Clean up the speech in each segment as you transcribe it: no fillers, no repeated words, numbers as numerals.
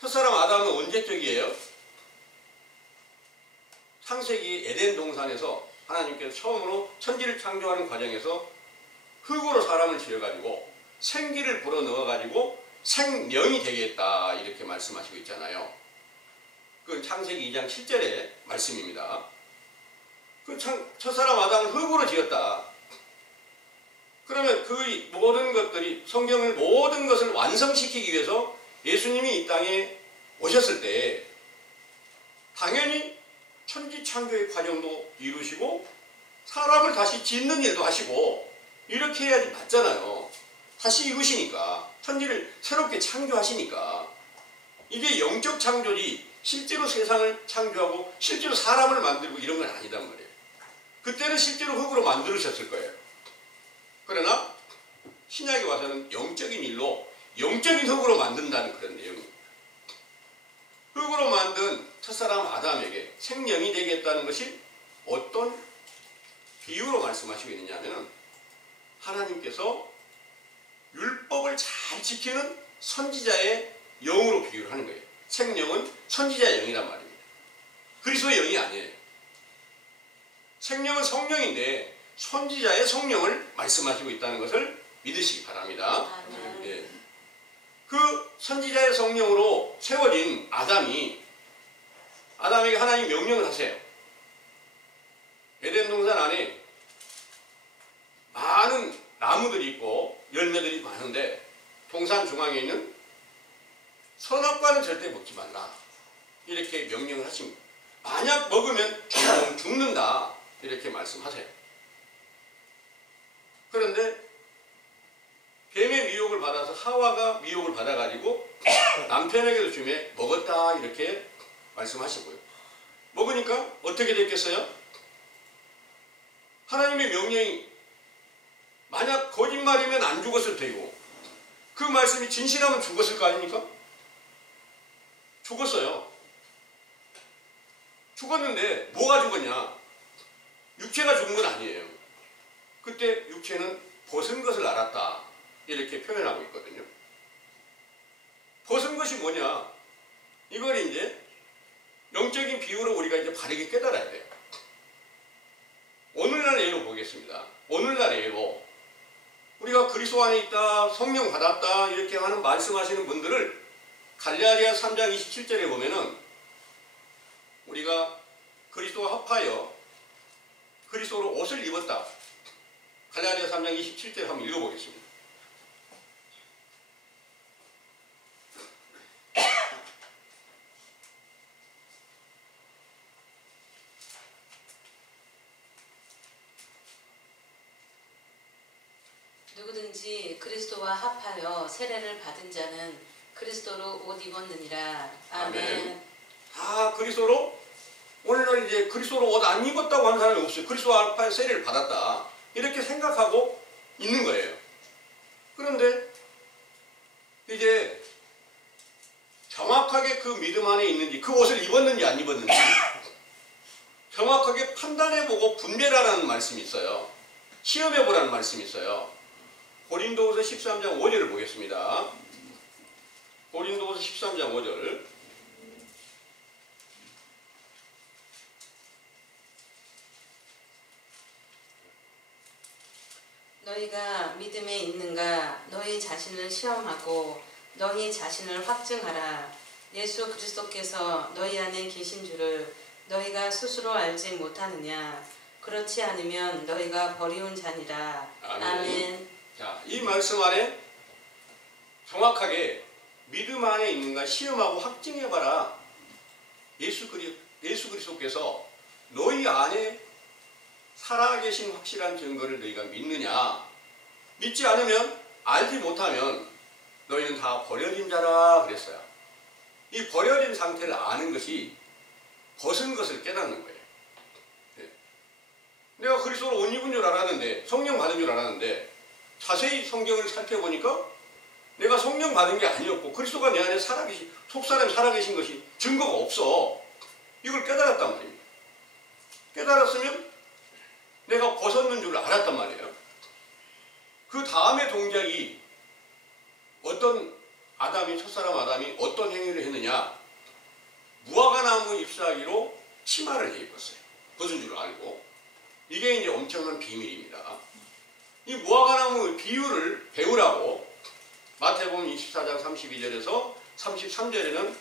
첫사람 아담은 언제적이에요? 창세기 에덴 동산에서 하나님께서 처음으로 천지를 창조하는 과정에서 흙으로 사람을 지어가지고 생기를 불어넣어가지고 생명이 되겠다 이렇게 말씀하시고 있잖아요. 그건 창세기 2장 7절의 말씀입니다. 그 첫사람 아담을 흙으로 지었다. 그러면 그 모든 것들이 성경의 모든 것을 완성시키기 위해서 예수님이 이 땅에 오셨을 때 당연히 천지 창조의 과정도 이루시고 사람을 다시 짓는 일도 하시고 이렇게 해야지 맞잖아요. 다시 이루시니까 천지를 새롭게 창조하시니까 이게 영적 창조지 실제로 세상을 창조하고 실제로 사람을 만들고 이런 건 아니단 말이에요. 그때는 실제로 흙으로 만들으셨을 거예요. 그러나 신약에 와서는 영적인 일로 영적인 흙으로 만든다는 그런 내용입니다. 흙으로 만든 첫사람 아담에게 생명이 되겠다는 것이 어떤 비유로 말씀하시고 있느냐 하면 하나님께서 율법을 잘 지키는 선지자의 영으로 비유를 하는 거예요. 생명은 선지자의 영이란 말입니다. 그리스도의 영이 아니에요. 생명은 성령인데 선지자의 성령을 말씀하시고 있다는 것을 믿으시기 바랍니다. 예. 그 선지자의 성령으로 세워진 아담에게 하나님 명령을 하세요. 에덴 동산 안에 많은 나무들이 있고 열매들이 많은데 동산 중앙에 있는 선악과는 절대 먹지 말라 이렇게 명령을 하십니다. 만약 먹으면 죽는다 이렇게 말씀하세요. 그런데 뱀의 미혹을 받아서 하와가 미혹을 받아가지고 남편에게도 주매 먹었다 이렇게 말씀하시고요. 먹으니까 어떻게 됐겠어요? 하나님의 명령이 만약 거짓말이면 안 죽었을 테고 그 말씀이 진실하면 죽었을 거 아닙니까? 죽었어요. 죽었는데 뭐가 죽었냐? 육체가 죽은 건 아니에요. 그때 육체는 벗은 것을 알았다 이렇게 표현하고 있거든요. 벗은 것이 뭐냐? 이걸 이제 영적인 비유로 우리가 이제 바르게 깨달아야 돼요. 오늘날 예로 보겠습니다. 오늘날 예로 우리가 그리스도 안에 있다, 성령 받았다 이렇게 하는 말씀하시는 분들을 갈라디아 3장 27절에 보면은 우리가 그리스도와 합하여 그리스도로 옷을 입었다. 갈라디아 3장 27절 한번 읽어보겠습니다. 누구든지 그리스도와 합하여 세례를 받은 자는 그리스도로 옷 입었느니라. 아멘. 그리스도로 오늘날 이제 그리스도로 옷 안 입었다고 하는 사람이 없어요. 그리스도와 합하여 세례를 받았다 이렇게 생각하고 있는 거예요. 그런데 이제 정확하게 그 믿음 안에 있는지 그 옷을 입었는지 안 입었는지 정확하게 판단해보고 분별하라는 말씀이 있어요. 시험해보라는 말씀이 있어요. 고린도후서 13장 5절을 보겠습니다. 고린도후서 13장 5절. 너희가 믿음에 있는가 너희 자신을 시험하고 너희 자신을 확증하라. 예수 그리스도께서 너희 안에 계신 줄을 너희가 스스로 알지 못하느냐. 그렇지 않으면 너희가 버리운 자니라. 아멘. 자, 이 말씀 안에 정확하게 믿음 안에 있는가 시험하고 확증해봐라. 예수 그리스도께서 너희 안에 살아계신 확실한 증거를 너희가 믿느냐. 믿지 않으면 알지 못하면 너희는 다 버려진 자라 그랬어요. 이 버려진 상태를 아는 것이 벗은 것을 깨닫는 거예요. 내가 그리스도로 옷 입은 줄 알았는데 성령 받은 줄 알았는데 자세히 성경을 살펴보니까 내가 성령 받은 게 아니었고 그리스도가 내 안에 살아계신 속사람이 살아계신 것이 증거가 없어. 이걸 깨달았단 말입니다. 깨달았으면 내가 벗었는 줄 알았단 말이에요. 그 다음의 동작이 어떤 첫사람 아담이 어떤 행위를 했느냐 뭐냐? 무화과나무 잎사귀로 치마를 해 입었어요. 벗은 줄 알고. 이게 이제 엄청난 비밀입니다. 이 무화과나무 비유를 배우라고 마태복음 24장 32절에서 33절에는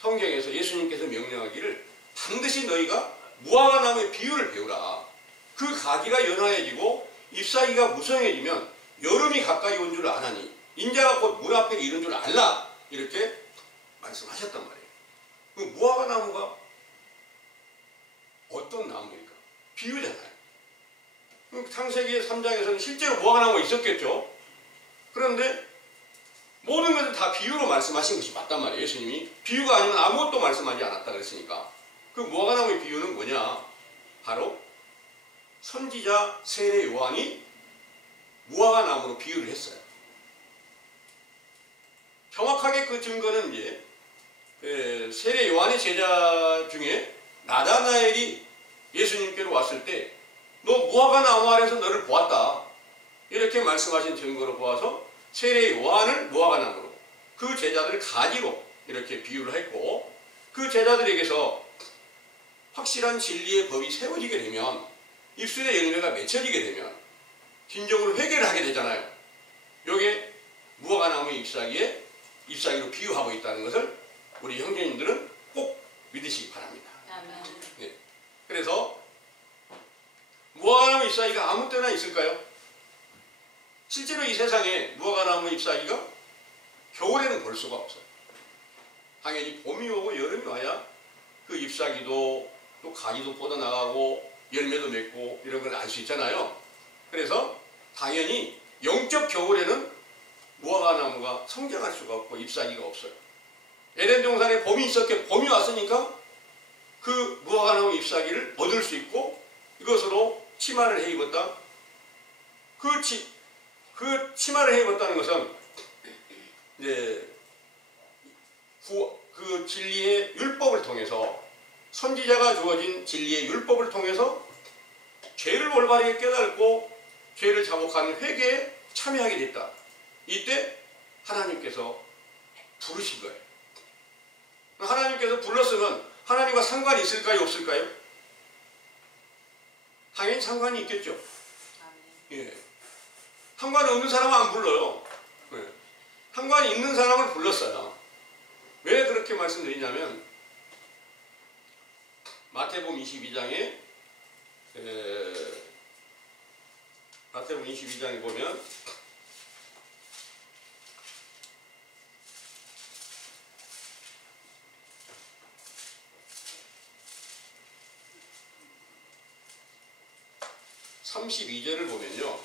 성경에서 예수님께서 명령하기를 반드시 너희가 무화과나무의 비유를 배우라. 그 가지가 연화해지고 잎사귀가 무성해지면 여름이 가까이 온 줄 아나니 인자가 곧 문 앞에 이른 줄 알라. 이렇게 말씀하셨단 말이에요. 그 무화과나무가 어떤 나무일까? 비유잖아요. 창세기 3장에서는 실제로 무화과나무가 있었겠죠. 그런데 모든 것을 다 비유로 말씀하신 것이 맞단 말이에요. 예수님이 비유가 아니면 아무것도 말씀하지 않았다 그랬으니까. 그 무화과나무의 비유는 뭐냐? 바로 선지자 세례 요한이 무화과나무로 비유를 했어요. 정확하게 그 증거는 이제 세례 요한의 제자 중에 나다나엘이 예수님께로 왔을 때 너 무화과나무 아래서 너를 보았다. 이렇게 말씀하신 증거로 보아서 세례 요한을 무화과나무로 그 제자들을 가지로 이렇게 비유를 했고 그 제자들에게서 확실한 진리의 법이 세워지게 되면 입술의 열매가 맺혀지게 되면 진정으로 회개를 하게 되잖아요. 요게 무화과나무 잎사귀로 비유하고 있다는 것을 우리 형제님들은 꼭 믿으시기 바랍니다. 아멘. 네. 그래서 무화과나무 잎사귀가 아무 때나 있을까요? 실제로 이 세상에 무화과나무 잎사귀가 겨울에는 볼 수가 없어요. 당연히 봄이 오고 여름이 와야 그 잎사귀도 또 가지도 뻗어나가고 열매도 맺고 이런 걸 알 수 있잖아요. 그래서 당연히 영적 겨울에는 무화과나무가 성장할 수가 없고 잎사귀가 없어요. 에덴 동산에 봄이 왔으니까 그 무화과나무 잎사귀를 얻을 수 있고 이것으로 치마를 해 입었다. 그 치마를 해 입었다는 것은 이제 그 진리의 율법을 통해서 선지자가 주어진 진리의 율법을 통해서 죄를 올바르게 깨닫고 죄를 자복하는 회개에 참여하게 됐다. 이때 하나님께서 부르신 거예요. 하나님께서 불렀으면 하나님과 상관이 있을까요? 없을까요? 당연히 상관이 있겠죠. 예. 상관이 없는 사람은 안 불러요. 예. 상관이 있는 사람을 불렀어요. 왜 그렇게 말씀드리냐면 마태복음 22장에 보면 (32절을) 보면요.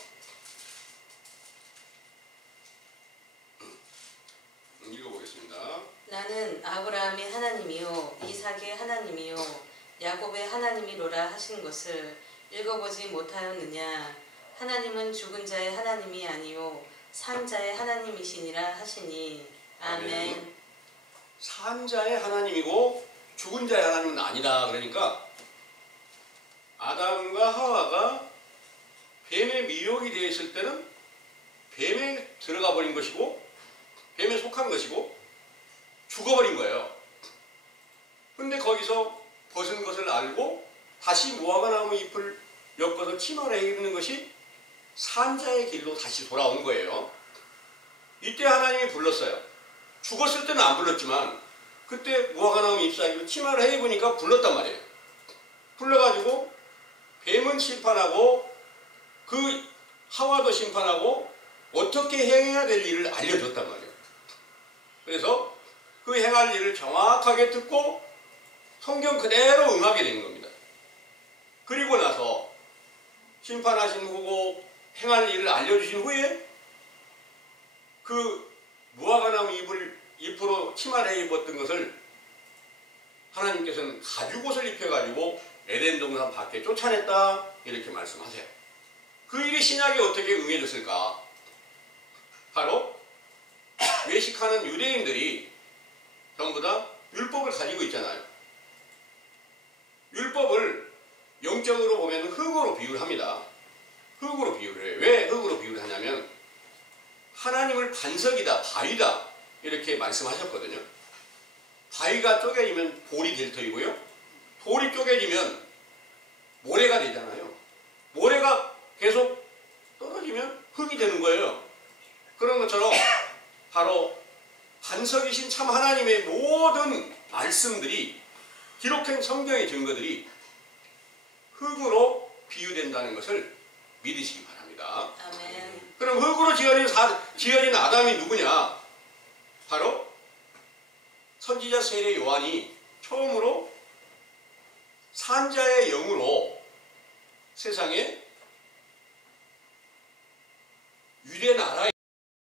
읽어보겠습니다. 나는 아브라함의 하나님이요 이삭의 하나님이요 야곱의 하나님이로라 하신 것을 읽어보지 못하였느냐. 하나님은 죽은 자의 하나님이 아니요 산 자의 하나님이시니라 하시니. 아멘. 산 자의 하나님이고 죽은 자의 하나님은 아니다. 그러니까 아담과 하와가 뱀의 미혹이 되어 있을 때는 뱀에 들어가 버린 것이고 뱀에 속한 것이고 죽어버린 거예요. 근데 거기서 벗은 것을 알고 다시 무화과나무 잎을 엮어서 치마를 해 입는 것이 산자의 길로 다시 돌아온 거예요. 이때 하나님이 불렀어요. 죽었을 때는 안 불렀지만 그때 무화과나무 잎사귀로 치마를 해 입으니까 불렀단 말이에요. 불러가지고 뱀은 심판하고 그 하와도 심판하고 어떻게 행해야 될 일을 알려줬단 말이에요. 그래서 그 행할 일을 정확하게 듣고 성경 그대로 응하게 된 겁니다. 그리고 나서 심판하신 후고 행할 일을 알려주신 후에 그 무화과나무 잎으로 치마를 해 입었던 것을 하나님께서는 가죽옷을 입혀가지고 에덴 동산 밖에 쫓아냈다 이렇게 말씀하세요. 그 일이 신약에 어떻게 응해졌을까? 바로 외식하는 유대인들이 전부 다 율법을 가지고 있잖아요. 율법을 영적으로 보면 흙으로 비유를 합니다. 흙으로 비유를 해요. 왜 흙으로 비유를 하냐면 하나님을 반석이다, 바위다 이렇게 말씀하셨거든요. 바위가 쪼개지면 돌이 될 터이고요. 돌이 쪼개지면 모래가 되잖아요. 모래가 계속 떨어지면 흙이 되는 거예요. 그런 것처럼 바로 반석이신 참 하나님의 모든 말씀들이 기록한 성경의 증거들이 흙으로 비유된다는 것을 믿으시기 바랍니다. 아멘. 그럼 흙으로 지어진 아담이 누구냐? 바로 선지자 세례 요한이 처음으로 산자의 영으로 세상에 유대 나라의